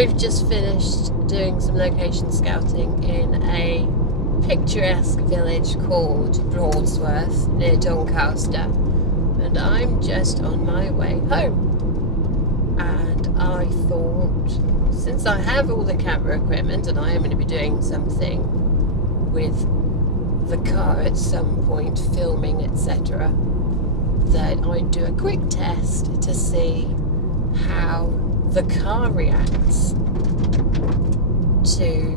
I've just finished doing some location scouting in a picturesque village called Broadsworth near Doncaster, and I'm just on my way home. And I thought, since I have all the camera equipment and I am going to be doing something with the car at some point, filming, etc., that I'd do a quick test to see how the car reacts to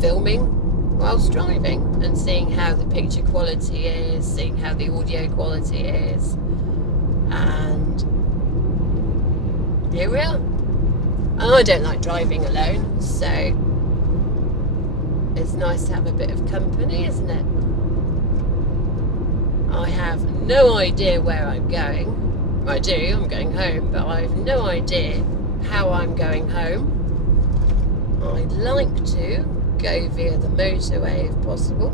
filming whilst driving, and seeing how the picture quality is, seeing how the audio quality is, and here we are. And I don't like driving alone, so it's nice to have a bit of company, isn't it? I have no idea where I'm going. I do, I'm going home, but I have no idea how I'm going home. I'd like to go via the motorway if possible,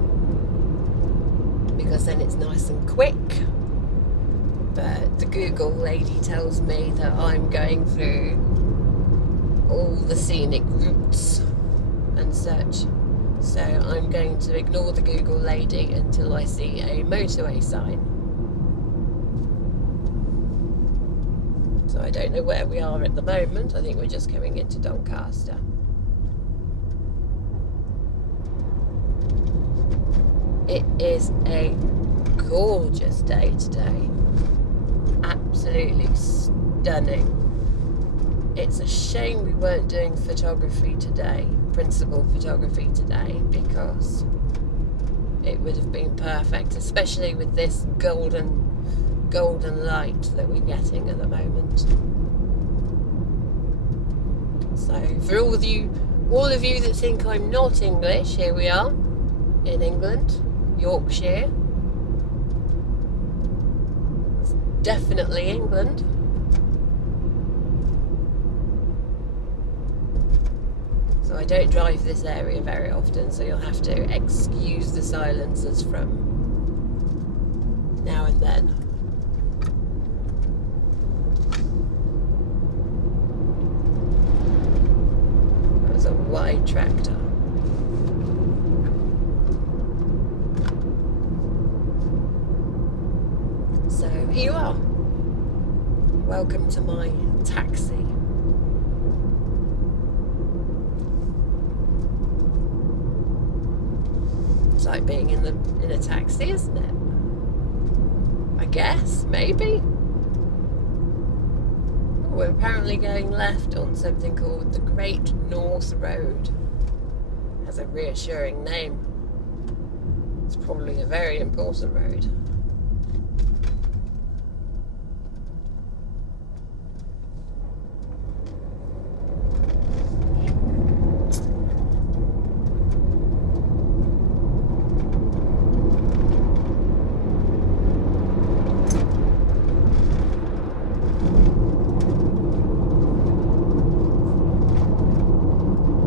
because then it's nice and quick. But the Google lady tells me that I'm going through all the scenic routes and such. So I'm going to ignore the Google lady until I see a motorway sign. So I don't know where we are at the moment. I think we're just coming into Doncaster. It is a gorgeous day today. Absolutely stunning. It's a shame we weren't doing photography today, principal photography today, because it would have been perfect, especially with this golden light that we're getting at the moment. So for all of you that think I'm not English, here we are in England, Yorkshire. It's definitely England. So I don't drive this area very often, so you'll have to excuse the silences from now and then. That was a wide tractor. So here you are. Welcome to my taxi. It's like being in a taxi, isn't it? I guess, maybe. Oh, we're apparently going left on something called the Great North Road. It has a reassuring name. It's probably a very important road.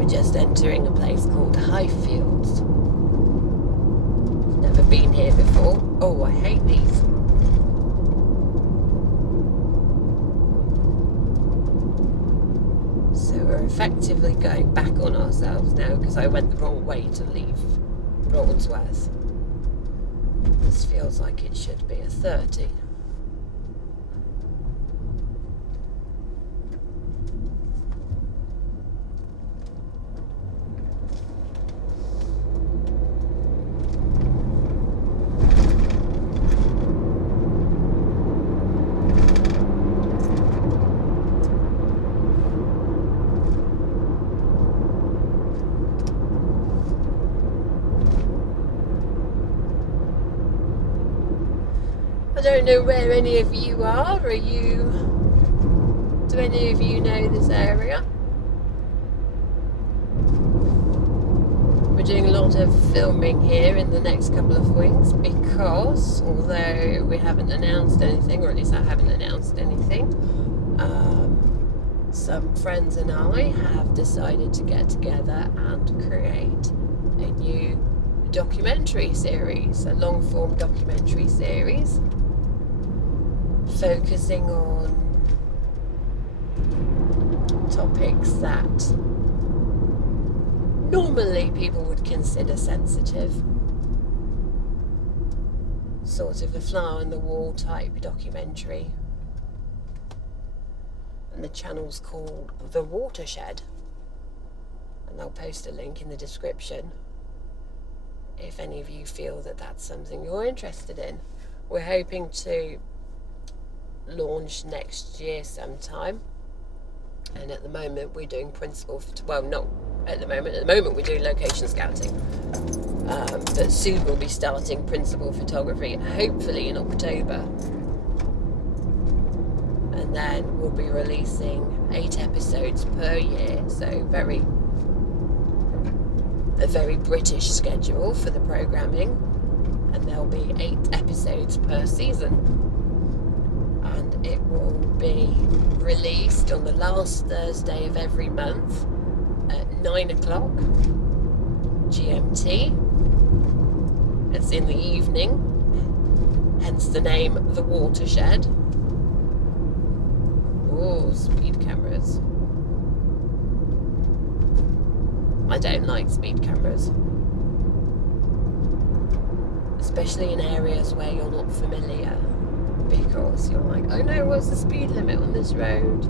Just entering a place called Highfields. Never been here before. Oh, I hate these. So we're effectively going back on ourselves now because I went the wrong way to leave Broadsworth. This feels like it should be a 30. I don't know where any of you are. Do any of you know this area? We're doing a lot of filming here in the next couple of weeks because, although we haven't announced anything, or at least I haven't announced anything, some friends and I have decided to get together and create a new documentary series, a long-form documentary series, focusing on topics that normally people would consider sensitive. Sort of a fly on the wall type documentary. And the channel's called The Watershed. And I'll post a link in the description if any of you feel that that's something you're interested in. We're hoping to launch next year sometime. And at the moment we're doing principal, well, not at the moment we're doing location scouting. But soon we'll be starting principal photography, hopefully in October. And then we'll be releasing 8 episodes per year, so a very British schedule for the programming. And there'll be 8 episodes per season. And it will be released on the last Thursday of every month at 9 o'clock GMT. It's in the evening, hence the name The Watershed. Oh, speed cameras. I don't like speed cameras. Especially in areas where you're not familiar. Because you're like, oh no, what's the speed limit on this road?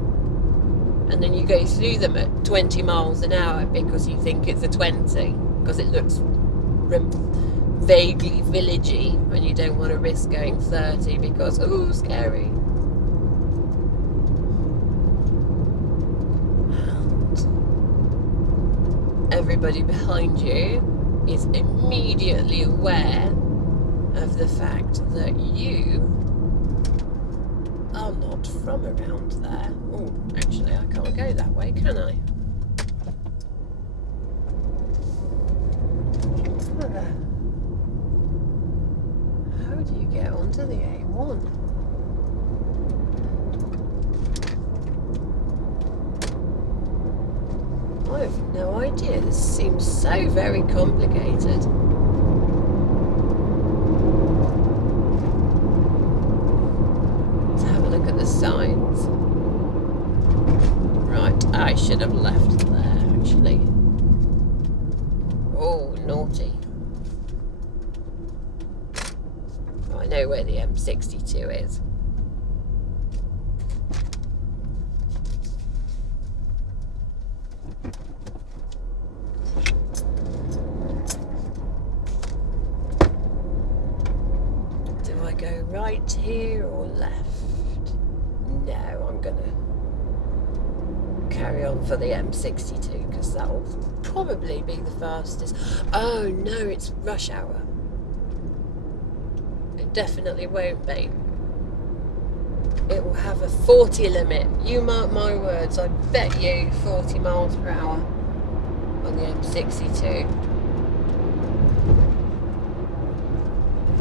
And then you go through them at 20 miles an hour because you think it's a 20. Because it looks vaguely villagey when you don't want to risk going 30 because, ooh, scary. And everybody behind you is immediately aware of the fact that you are not from around there. Oh, actually, I can't go that way, can I? How do you get onto the A1? I have no idea. This seems so very complicated. Let's have a look at the signs. Right, I should have left there, actually. Oh, naughty. I know where the M62 is. Do I go right here or left? No, I'm gonna carry on for the M62 because that'll probably be the fastest. Oh no, it's rush hour. It definitely won't be. It will have a 40 limit. You mark my words, I bet you 40 miles per hour on the M62.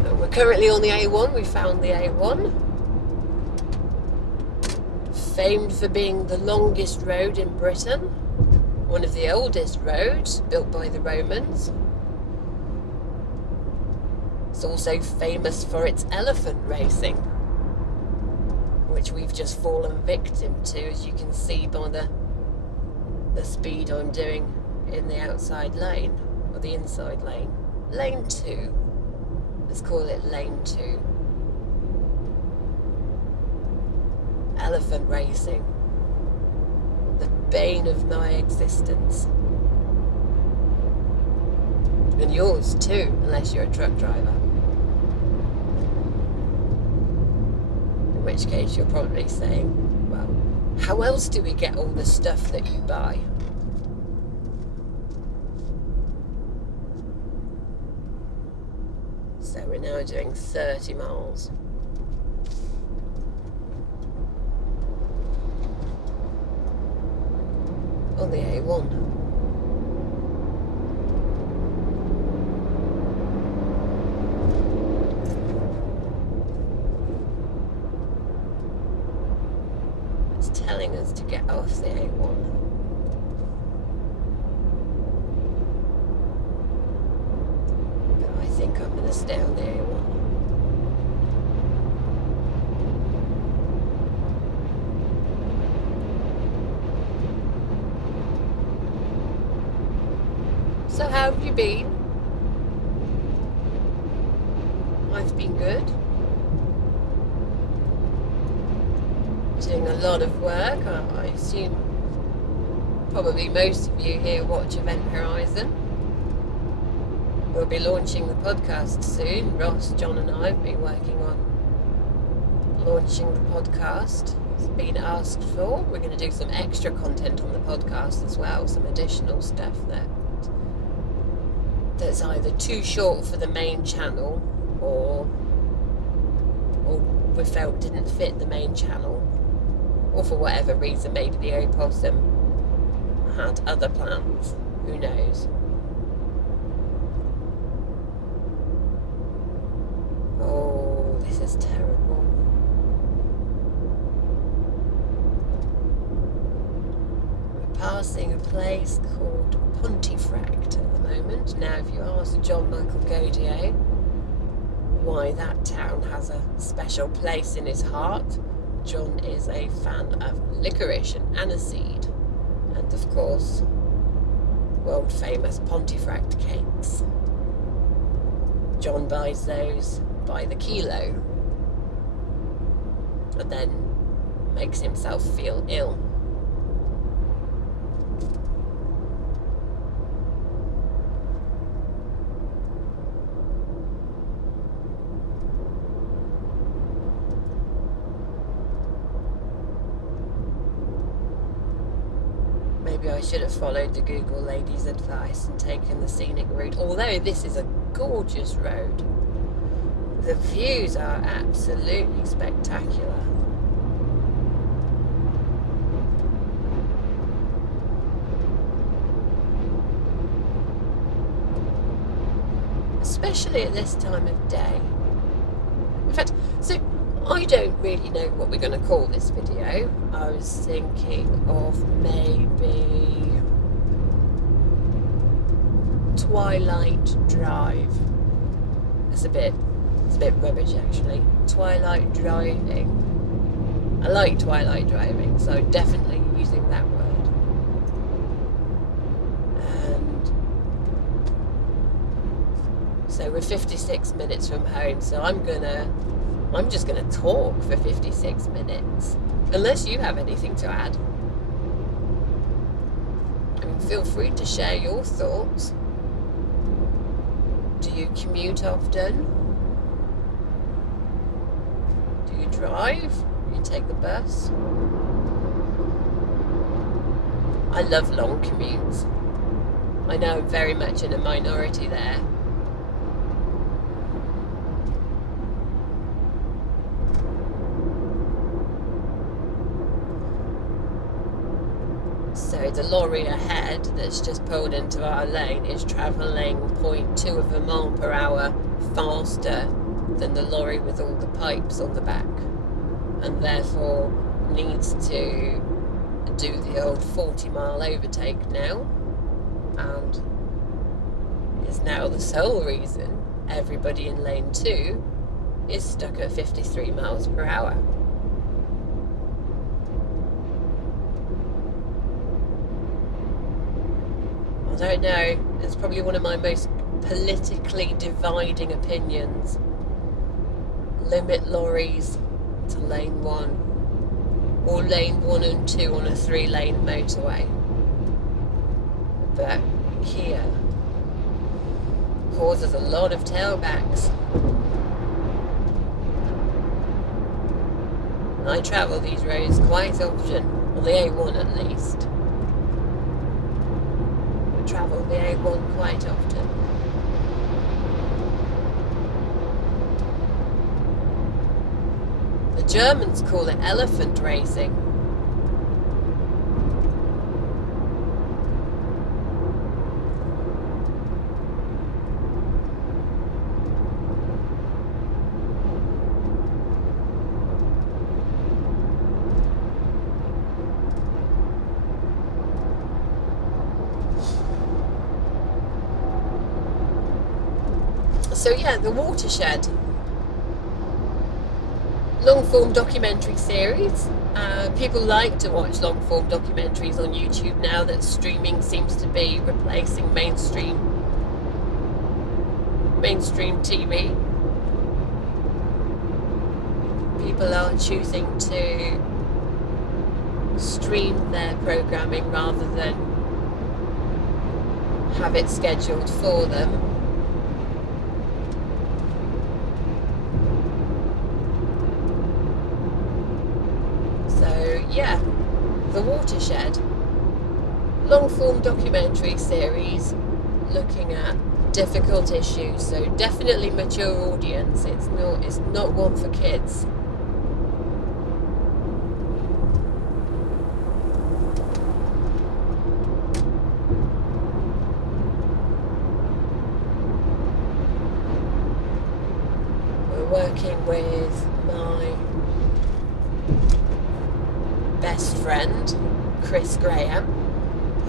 And we're currently on the A1. We found the A1. Famed for being the longest road in Britain. One of the oldest roads built by the Romans. It's also famous for its elephant racing, which we've just fallen victim to, as you can see by the speed I'm doing in the outside lane, or the inside lane. Lane 2. Let's call it lane 2. Elephant racing. The bane of my existence. And yours too, unless you're a truck driver. In which case you're probably saying, well, how else do we get all the stuff that you buy? So we're now doing 30 miles. On the A1. It's telling us to get off the A1. But I think I'm going to stay on the A1. So how have you been? I've been good. Doing a lot of work. I assume probably most of you here watch Event Horizon. We'll be launching the podcast soon. Ross, John and I have been working on launching the podcast. It's been asked for. We're going to do some extra content on the podcast as well, some additional stuff that's either too short for the main channel or we felt didn't fit the main channel, or for whatever reason, maybe the opossum had other plans. Who knows? Oh, this is terrible. We're passing a place called Pontefract at the moment. Now, if you ask John Michael Godier why that town has a special place in his heart, John is a fan of licorice and aniseed, and of course, world famous Pontefract cakes. John buys those by the kilo and then makes himself feel ill. Maybe I should have followed the Google lady's advice and taken the scenic route, although this is a gorgeous road. The views are absolutely spectacular. Especially at this time of day. In fact, so I don't really know what we're going to call this video. I was thinking of maybe Twilight Drive. It's a bit rubbish actually. Twilight driving. I like Twilight driving, so definitely using that word. And so we're 56 minutes from home, so I'm just gonna talk for 56 minutes. Unless you have anything to add. I mean, feel free to share your thoughts. Do you commute often? Do you drive? Do you take the bus? I love long commutes. I know I'm very much in a minority there. So the lorry ahead that's just pulled into our lane is travelling 0.2 of a mile per hour faster than the lorry with all the pipes on the back, and therefore needs to do the old 40-mile overtake now, and is now the sole reason everybody in lane 2 is stuck at 53 miles per hour. I don't know, it's probably one of my most politically dividing opinions. Limit lorries to lane 1, or lane 1 and 2 on a 3-lane motorway. But here causes a lot of tailbacks. I travel these roads quite often, or the A1 at least. Travel the A1 quite often. The Germans call it elephant racing. So yeah, the Watershed. long-form documentary series. People like to watch long-form documentaries on YouTube now that streaming seems to be replacing mainstream TV. People are choosing to stream their programming rather than have it scheduled for them. So yeah, the Watershed, long-form documentary series looking at difficult issues, so definitely mature audience. It's not one for kids. Working with my best friend Chris Graham,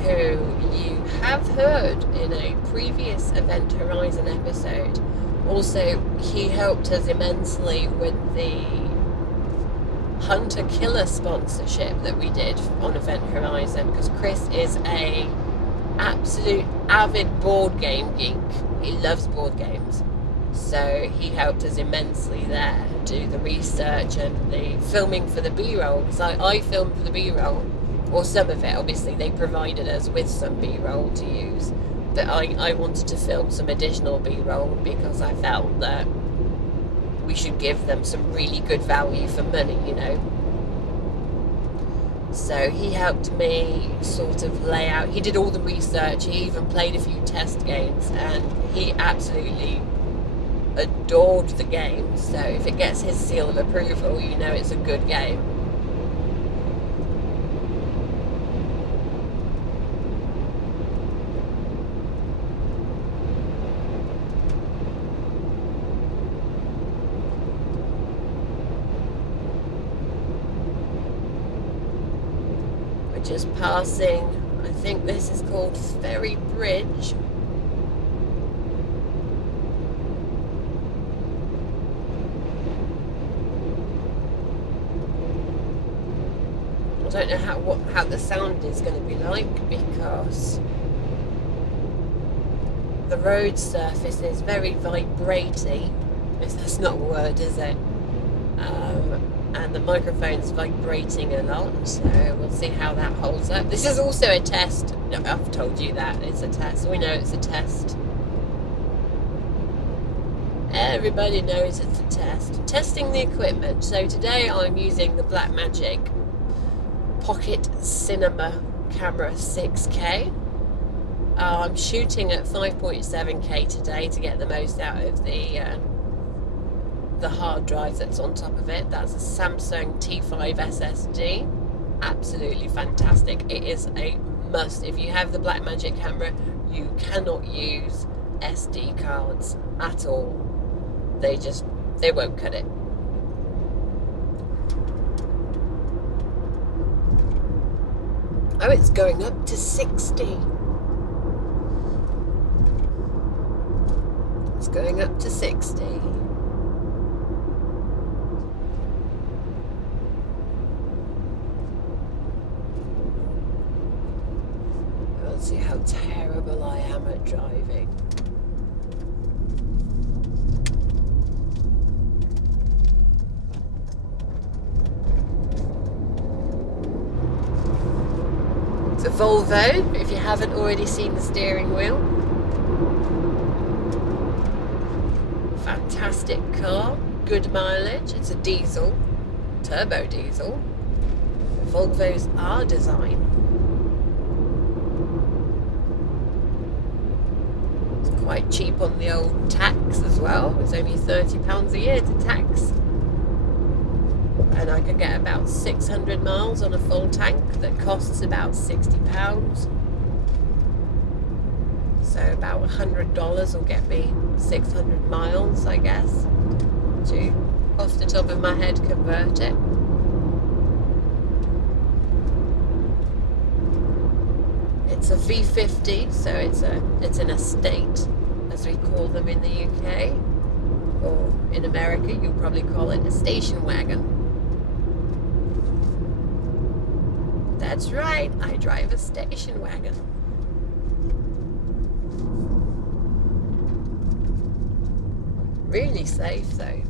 who you have heard in a previous Event Horizon episode. Also, he helped us immensely with the Hunter Killer sponsorship that we did on Event Horizon, because Chris is a absolute avid board game geek. He loves board games. So he helped us immensely there, do the research and the filming for the B-roll, because I filmed for the B-roll, or some of it. Obviously they provided us with some B-roll to use, but I wanted to film some additional B-roll because I felt that we should give them some really good value for money, you know. So he helped me sort of lay out, he did all the research, he even played a few test games, and he absolutely adored the game. So if it gets his seal of approval, you know it's a good game. We're just passing, I think this is called Ferry Bridge. I don't know how the sound is going to be like, because the road surface is very vibrating. That's not a word, is it? And the microphone's vibrating a lot, so we'll see how that holds up. This is also a test. No, I've told you that it's a test. We know it's a test. Everybody knows it's a test. Testing the equipment. So today I'm using the Blackmagic Pocket Cinema Camera 6K. I'm shooting at 5.7K today to get the most out of the hard drive that's on top of it. That's a Samsung T5 SSD. Absolutely fantastic. It is a must. If you have the Blackmagic camera, you cannot use SD cards at all. They won't cut it. Oh, it's going up to 60. It's going up to 60. Let's see how terrible I am at driving. It's a Volvo, if you haven't already seen the steering wheel. Fantastic car, good mileage. It's a diesel, turbo diesel. Volvos are designed. It's quite cheap on the old tax as well. It's only £30 a year to tax. And I can get about 600 miles on a full tank that costs about £60. So about $100 will get me 600 miles, I guess, to, off the top of my head, convert it. It's a V50, so it's an estate, as we call them in the UK. Or in America, you'll probably call it a station wagon. That's right, I drive a station wagon. Really safe though.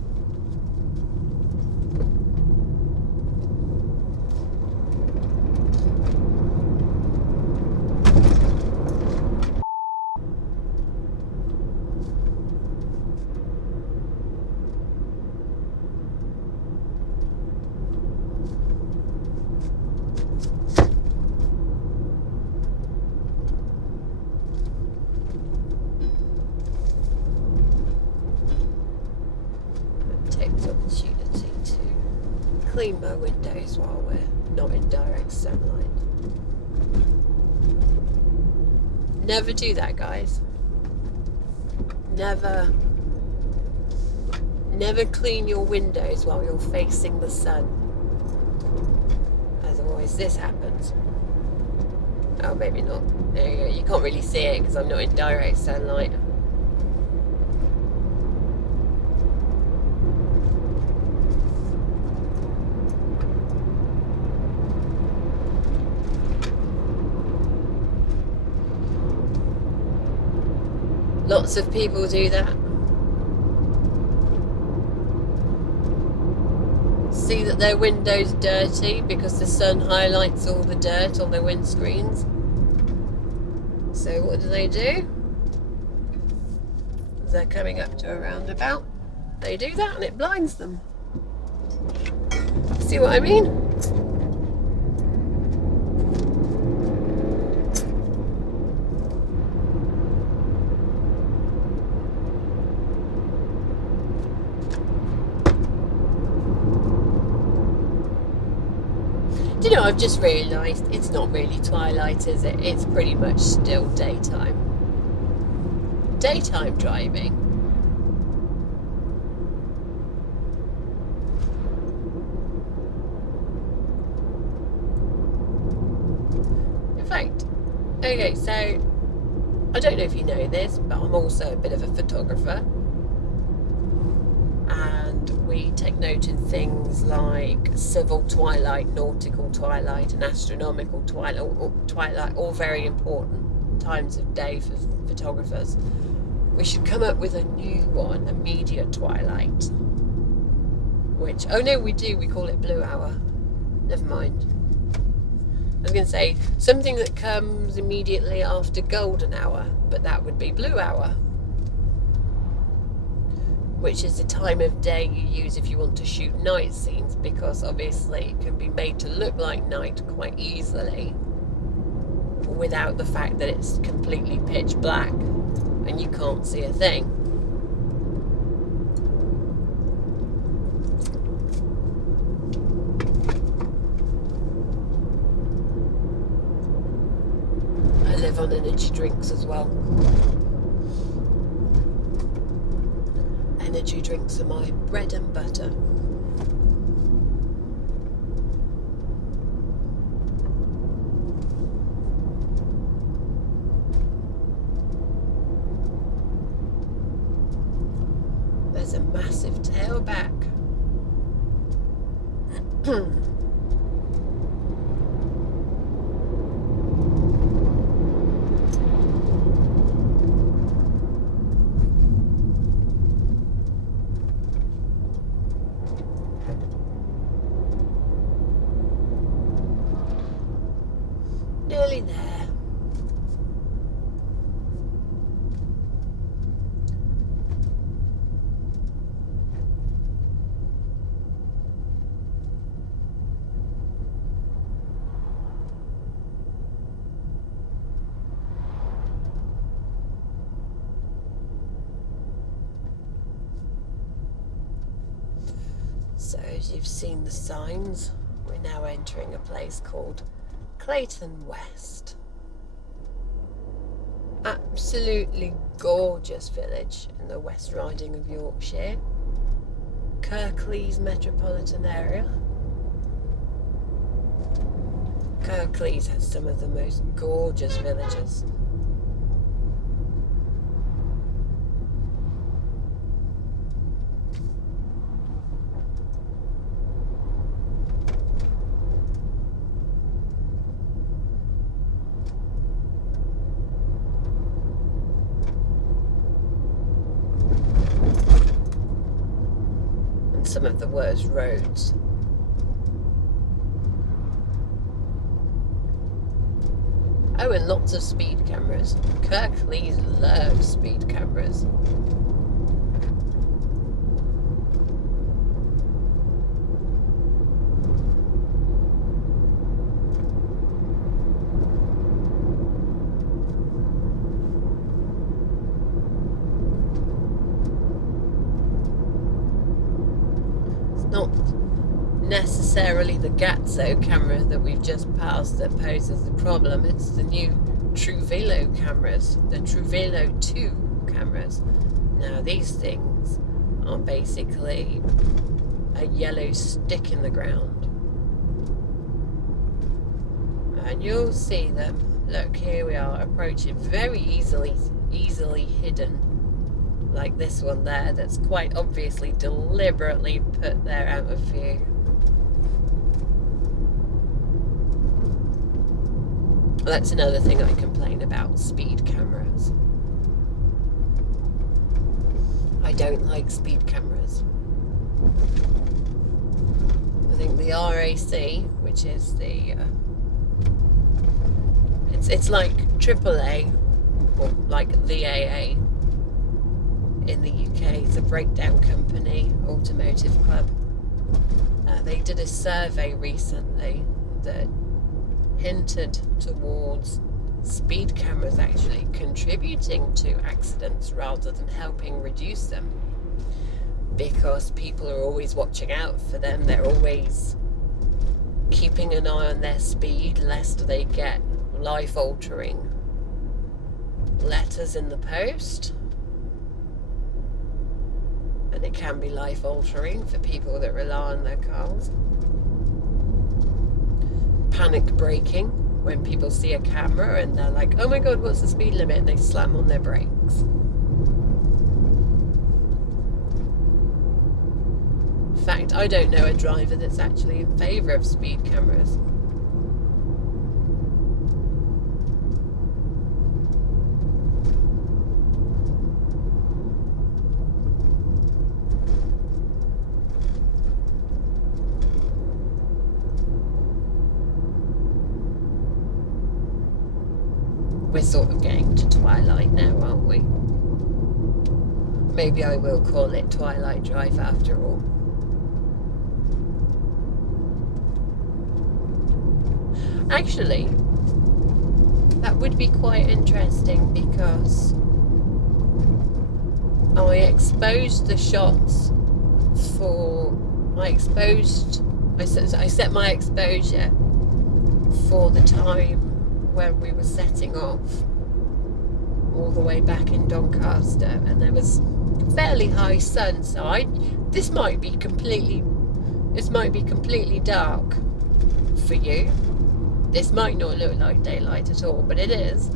Opportunity to clean my windows while we're not in direct sunlight. Never do that, guys. Never clean your windows while you're facing the sun. Otherwise this happens. Oh, maybe not. There you go. You can't really see it because I'm not in direct sunlight. Lots of people do that. See that their window's dirty because the sun highlights all the dirt on their windscreens. So what do? As they're coming up to a roundabout, they do that and it blinds them. See what I mean? Do you know, I've just realised it's not really twilight, is it? It's pretty much still daytime. Daytime driving. In fact, okay, so I don't know if you know this, but I'm also a bit of a photographer. And we take note in things like civil twilight, nautical twilight and astronomical twilight, all very important times of day for photographers. We should come up with a new one, immediate twilight. Which, oh no, we call it blue hour. Never mind. I was going to say something that comes immediately after golden hour, but that would be blue hour, which is the time of day you use if you want to shoot night scenes, because obviously it can be made to look like night quite easily without the fact that it's completely pitch black and you can't see a thing. I live on energy drinks as well. Energy drinks are my bread and butter. There's a massive tailback. Nearly there. So as you've seen the signs, we're now entering a place called Clayton West. Absolutely gorgeous village in the West Riding of Yorkshire. Kirklees metropolitan area. Kirklees has some of the most gorgeous villages. some of the worst roads. Oh, and lots of speed cameras. Kirklees loves speed cameras. Not necessarily the Gatso camera that we've just passed that poses the problem. It's the new Truvelo cameras, the Truvelo 2 cameras. Now these things are basically a yellow stick in the ground, and you'll see them. Look, here we are approaching, very easily hidden. Like this one there, that's quite obviously deliberately put there out of view. That's another thing I complain about, speed cameras. I don't like speed cameras. I think the RAC, which is the it's like AAA, or like the AA in the UK. It's a breakdown company, automotive club. They did a survey recently that hinted towards speed cameras actually contributing to accidents rather than helping reduce them, because people are always watching out for them. They're always keeping an eye on their speed lest they get life-altering letters in the post. And it can be life-altering for people that rely on their cars. Panic braking, when people see a camera and they're like, oh my god, what's the speed limit? And they slam on their brakes. In fact, I don't know a driver that's actually in favour of speed cameras. We're sort of getting to Twilight now, aren't we? Maybe I will call it Twilight Drive after all. Actually, that would be quite interesting, because I exposed the shots for... I set my exposure for the time when we were setting off all the way back in Doncaster, and there was fairly high sun, so this might be completely dark for you. This might not look like daylight at all, but it is.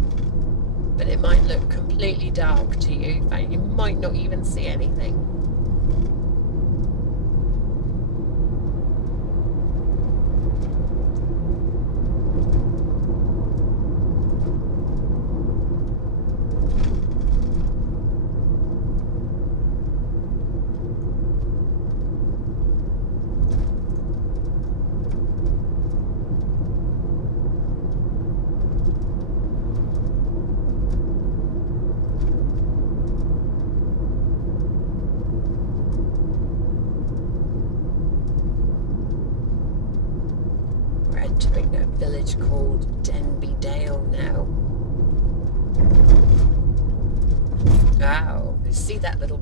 But it might look completely dark to you. In fact, you might not even see anything. Entering a village called Denby Dale now. Wow, you see that little...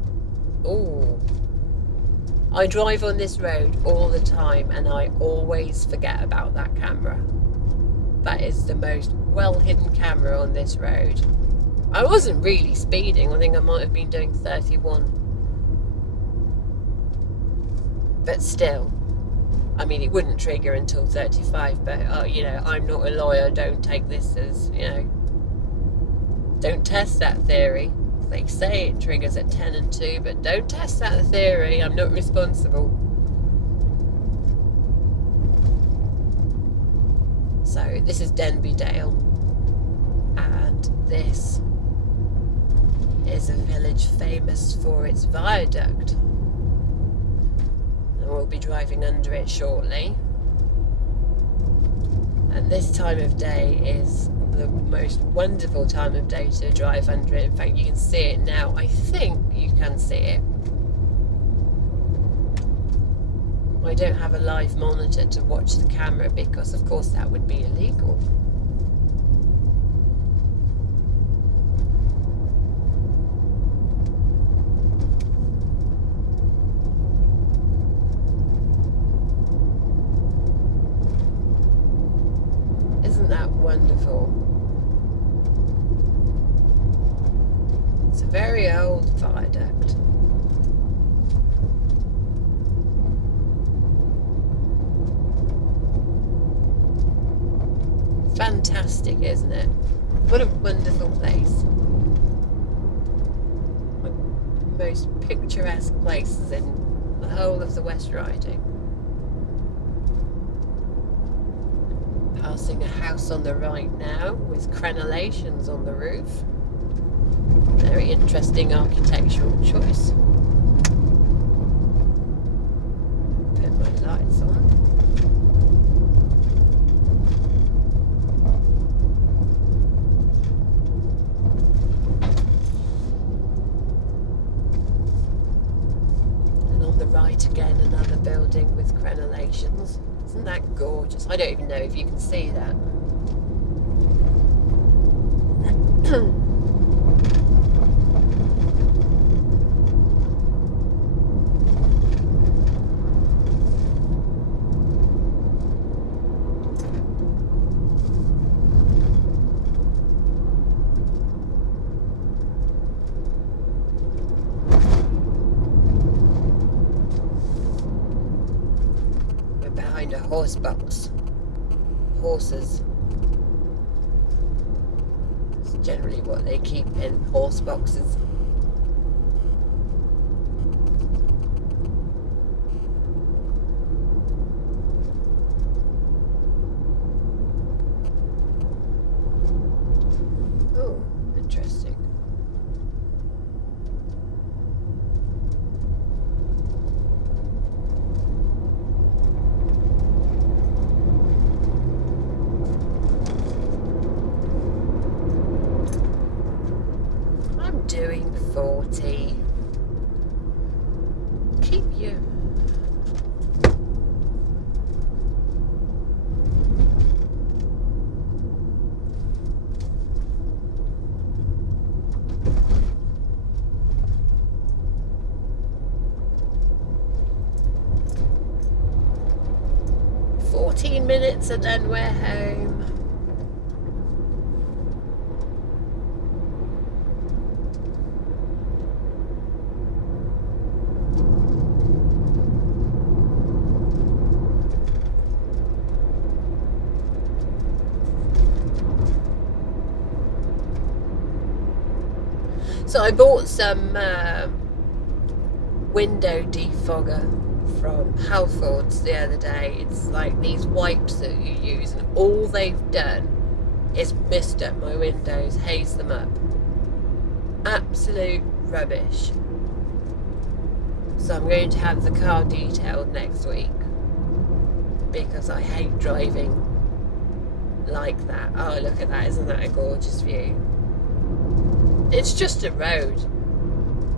Oh, I drive on this road all the time and I always forget about that camera. That is the most well-hidden camera on this road. I wasn't really speeding. I think I might have been doing 31. But still, I mean, it wouldn't trigger until 35, but, you know, I'm not a lawyer. Don't take this as, you know, don't test that theory. They say it triggers at 10 and 2, but don't test that theory. I'm not responsible. So this is Denby Dale, and this is a village famous for its viaduct. we'll be driving under it shortly. And this time of day is the most wonderful time of day to drive under it. In fact, you can see it now. I think you can see it. I don't have a live monitor to watch the camera because, of course, that would be illegal. Isn't that wonderful? It's a very old viaduct. Fantastic, isn't it? What a wonderful place. One of the most picturesque places in the whole of the West Riding. Passing a house on the right now with crenellations on the roof. Very interesting architectural choice. Put my lights on. Right again, another building with crenellations. Isn't that gorgeous? I don't even know if you can see that. A horse box. Horses. It's generally what they keep in horse boxes. Oh, interesting. Doing 40. Keep you. Minutes and then we're home. So I bought some window defogger from Halfords the other day. It's like these wipes that you use, and all they've done is mist up my windows, haze them up. Absolute rubbish. So I'm going to have the car detailed next week because I hate driving like that. Oh, look at that. Isn't that a gorgeous view? It's just a road,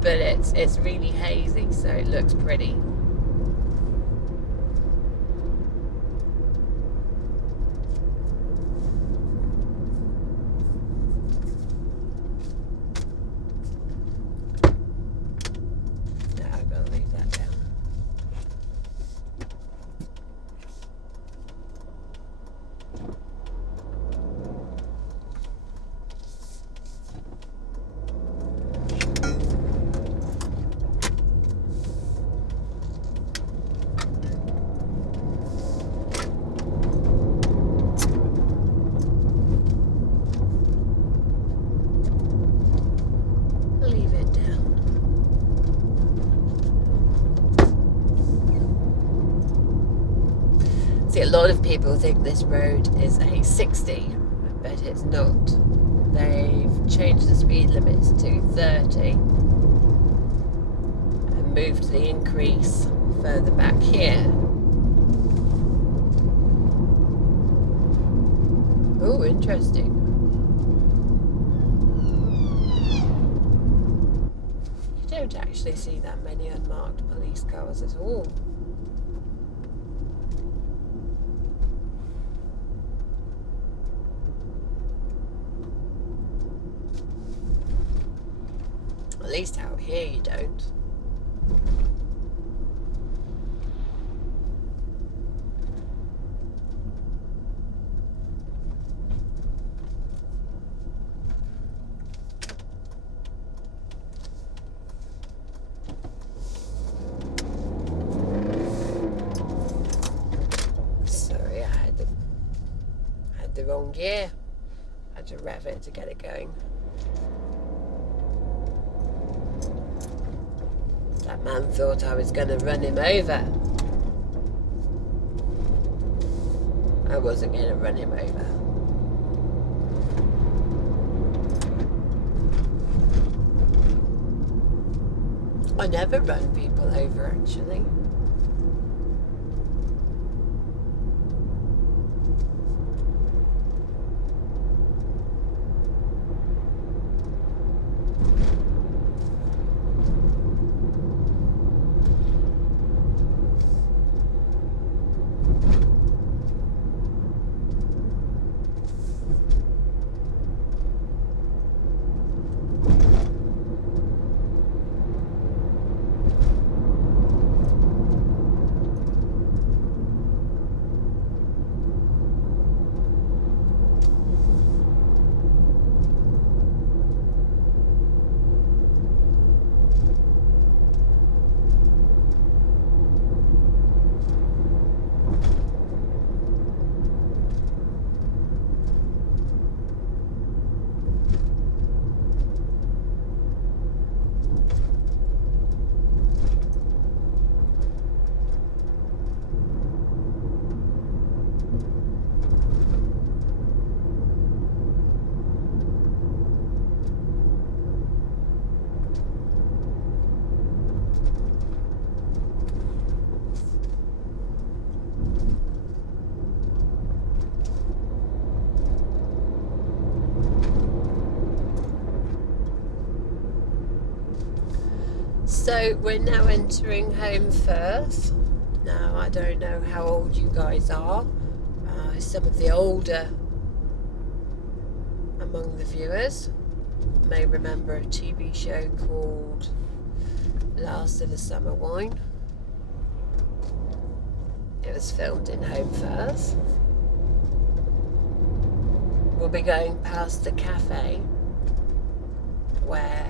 but it's really hazy, so it looks pretty. See, a lot of people think this road is a 60, but it's not. They've changed the speed limits to 30. And moved the increase further back here. Oh, interesting. You don't actually see that many unmarked police cars at all. At least out here you don't. Sorry, I had the wrong gear. I had to rev it to get it going. That man thought I was going to run him over. I wasn't going to run him over. I never run people over, actually. So we're now entering Home Firth. Now I don't know how old you guys are. Some of the older among the viewers may remember a TV show called Last of the Summer Wine. It was filmed in Home Firth. We'll be going past the cafe where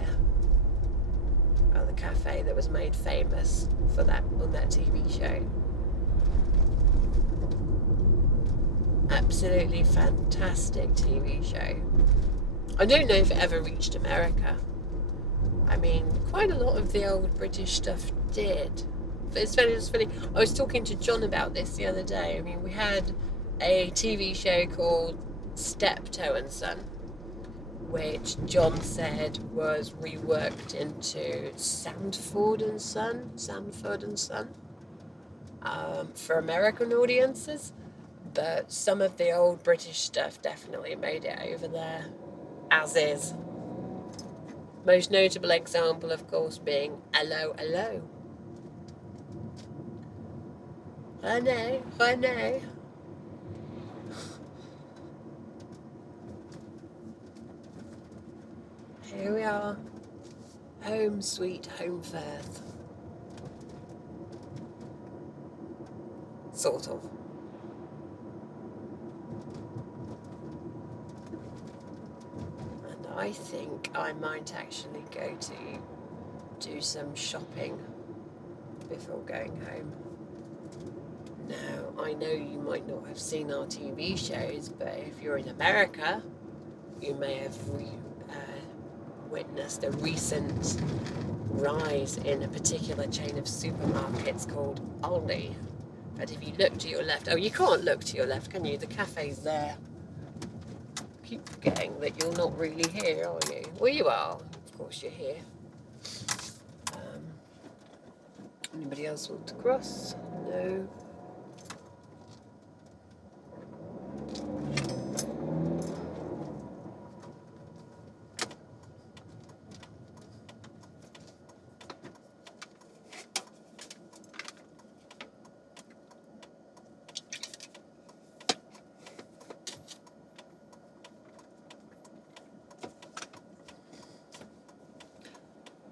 the cafe that was made famous for that on that TV show. Absolutely fantastic TV show. I don't know if it ever reached America. I mean, quite a lot of the old British stuff did. But it's funny. I was talking to John about this the other day. I mean, we had a TV show called Steptoe and Son, which John said was reworked into Sandford and Son, for American audiences. But some of the old British stuff definitely made it over there, as is. Most notable example, of course, being Hello, Hello. I know. Here we are. Home sweet Home Firth. Sort of. And I think I might actually go to do some shopping before going home. Now, I know you might not have seen our TV shows, but if you're in America, you may have witnessed a recent rise in a particular chain of supermarkets called Aldi. But if you look to your left, you can't look to your left, can you? The cafe's there. I keep forgetting that you're not really here, are you? Well, you are. Of course you're here. Anybody else want to cross? No.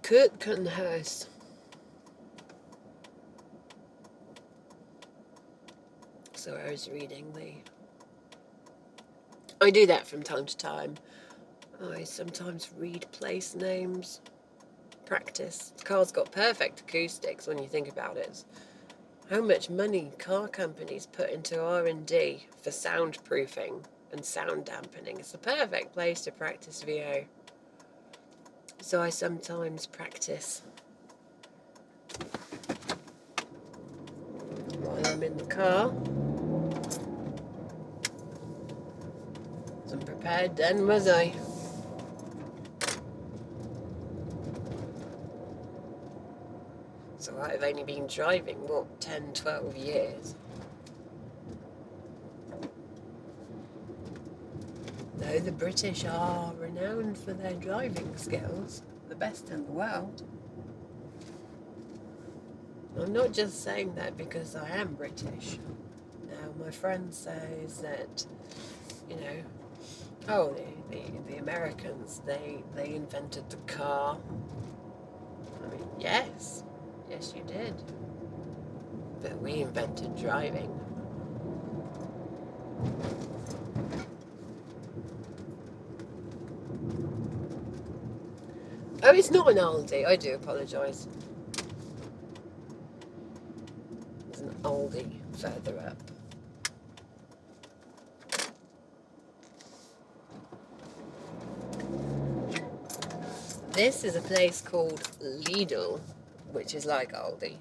Kirkenhurst. So I was reading I do that from time to time. I sometimes read place names. Practice. The car's got perfect acoustics when you think about it. How much money car companies put into R&D for soundproofing and sound dampening. It's the perfect place to practice VO. So I sometimes practice while I'm in the car. Wasn't prepared then, was I? So I've only been driving, what, 10, 12 years? No, the British are renowned for their driving skills, the best in the world. I'm not just saying that because I am British. Now, my friend says that, you know, oh, the Americans, they invented the car. I mean, yes, you did. But we invented driving. Oh, it's not an Aldi. I do apologise. There's an Aldi further up. This is a place called Lidl, which is like Aldi.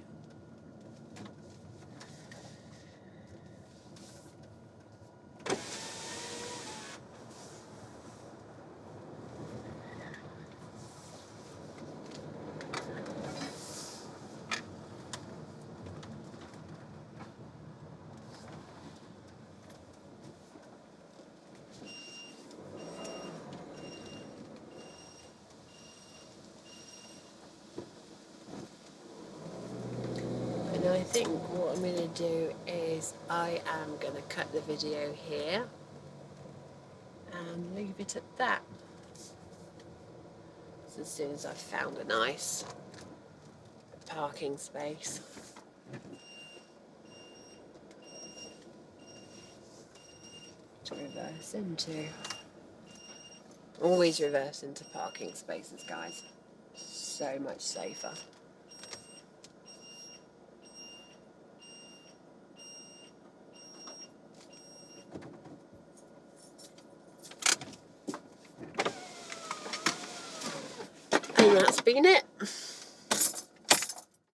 And I think what I'm going to do is I am going to cut the video here and leave it at that. So as soon as I've found a nice parking space. To reverse into. Always reverse into parking spaces, guys. So much safer. And that's been it.